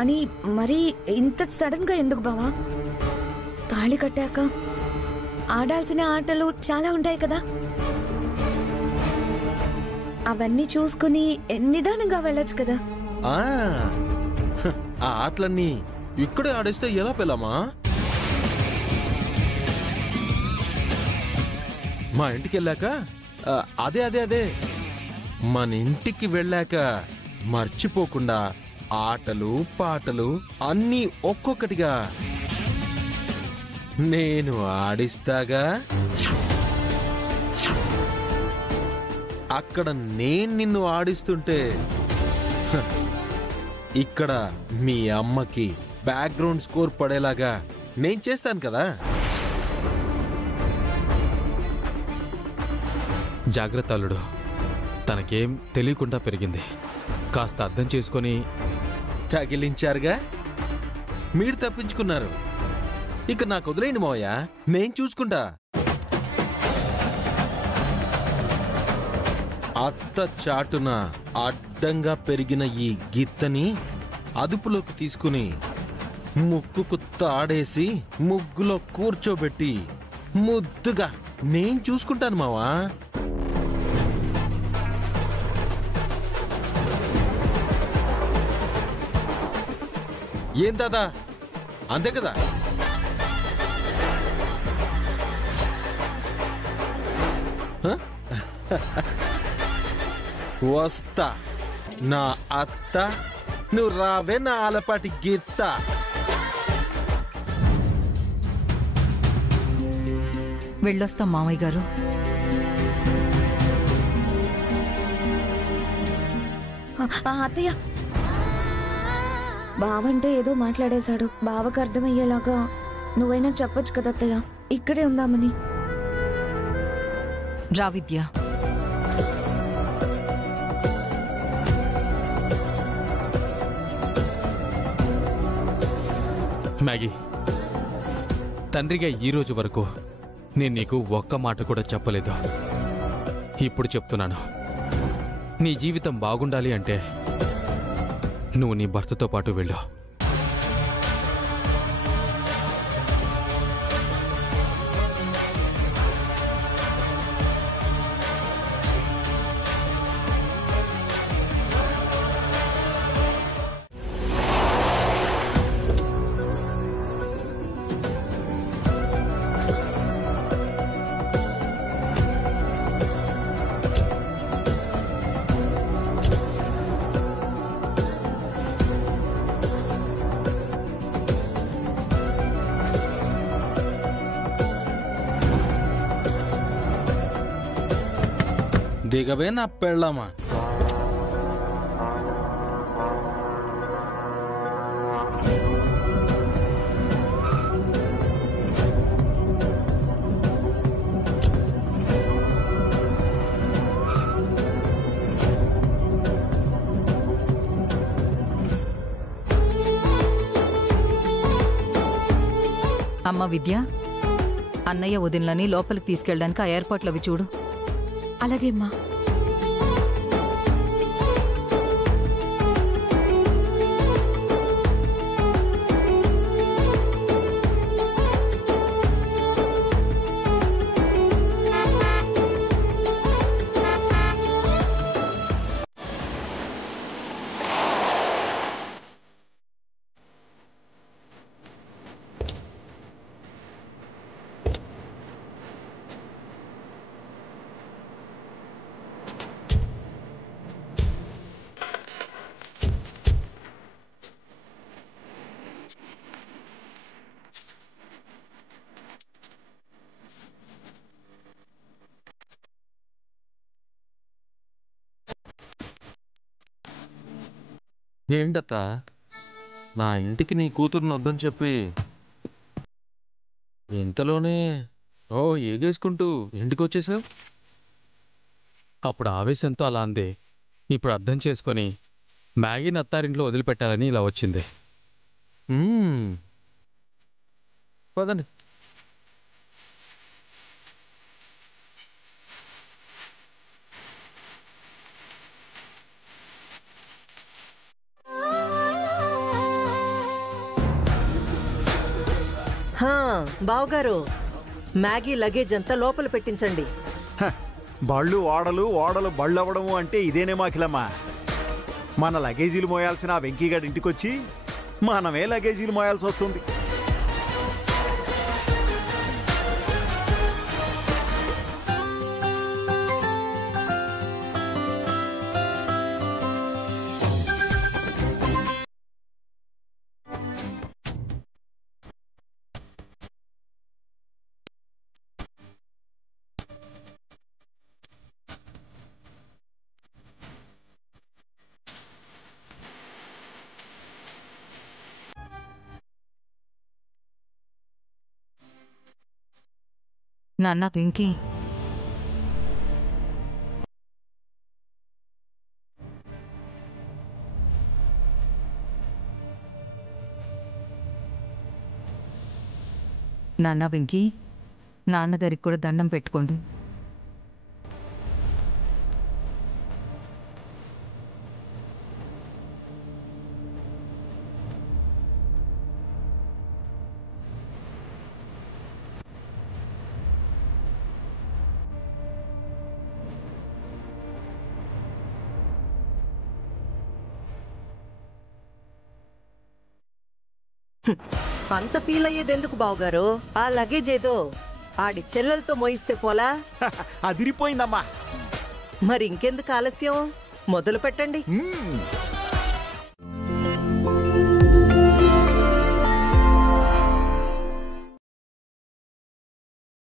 కానీ మరి ఇంత సడన్ గా ఎందుకు బావా? తాళి కట్టాక ఆడాల్సిన ఆటలు చాలా ఉంటాయి కదా, అవన్నీ చూసుకుని నిదానంగా వెళ్ళొచ్చు కదా. ఆ ఆటలన్నీ ఇక్కడే ఆడేస్తే ఎలా పెళ్ళామా? మా ఇంటికి వెళ్ళాక అదే అదే అదే మన ఇంటికి వెళ్ళాక మర్చిపోకుండా ఆటలు పాటలు అన్నీ ఒక్కొక్కటిగా నేను ఆడిస్తాగా. అక్కడ నేను నిన్ను ఆడిస్తుంటే ఇక్కడ మీ అమ్మకి బ్యాక్గ్రౌండ్ స్కోర్ పడేలాగా నేను చేస్తాను కదా. జాగ్రత్త అల్లుడు, తనకేం తెలియకుండా పెరిగింది, కాస్త అర్థం చేసుకొని. తగిలించారుగా, మీరు తప్పించుకున్నారు. ఇక నాకు వదిలేండి మావయ్య, నేను చూసుకుంటా. అత్త చాటున అడ్డంగా పెరిగిన ఈ గిత్తని అదుపులోకి తీసుకుని ముక్కుకు తాడేసి ముగ్గులో కూర్చోబెట్టి ముద్దుగా నేను చూసుకుంటాను మావా. ఏం దాదా, అంతే కదా? వస్తా నా అత్త, నువ్వు రావే నా ఆలపాటి గీత. వెళ్ళొస్తాం మామయ్య గారు. అత్తయ్య, బావంటే ఏదో మాట్లాడేశాడు, బావకు అర్థమయ్యేలాగా నువ్వైనా చెప్పొచ్చు కదా అత్తయ్య, ఇక్కడే ఉందామని. రా విద్య. మ్యాగీ, తండ్రిగా ఈ రోజు వరకు నేను నీకు ఒక్క మాట కూడా చెప్పలేదు. ఇప్పుడు చెప్తున్నాను, నీ జీవితం బాగుండాలి అంటే నువ్వు నీ భర్తతో పాటు వెళ్ళు. దిగవే నా పెళ్ళామా. అమ్మ విద్య, అన్నయ్య వదినలని లోపలికి తీసుకెళ్ళడానికి ఆ ఏర్పాట్లు అవి చూడు. అలాగే అమ్మా. ఏంటత్త, నా ఇంటికి నీ కూతురుని వద్దని చెప్పి ఇంతలోనే ఏగేసుకుంటూ ఇంటికి వచ్చేసావు? అప్పుడు ఆవేశంతో అలా అంది. ఇప్పుడు అర్థం చేసుకొని మ్యాగీని అత్తారింట్లో వదిలిపెట్టాలని ఇలా వచ్చింది. పదండి. బావగారు మ్యాగీ లగేజ్ అంతా లోపల పెట్టించండి. బళ్ళు ఓడలు ఓడలు బళ్ళు అవ్వడము అంటే ఇదేనేమో అఖిలమ్మా. మన లగేజీలు మోయాల్సిన ఆ వెంకీగాడి ఇంటికొచ్చి మనమే లగేజీలు మోయాల్సి వస్తుంది. నాన్న వెంకీ, నాన్న వెంకీ, నాన్నగారికి కూడా దండం పెట్టుకోండి. అంత ఫీల్ అయ్యేదెందుకు బావగారు? ఆ లగేజ్ ఏదో ఆడి చెల్లెలతో మోయిస్తే పోలా? అదిరిపోయిందమ్మా. మరి ఇంకెందుకు ఆలస్యం, మొదలు పెట్టండి.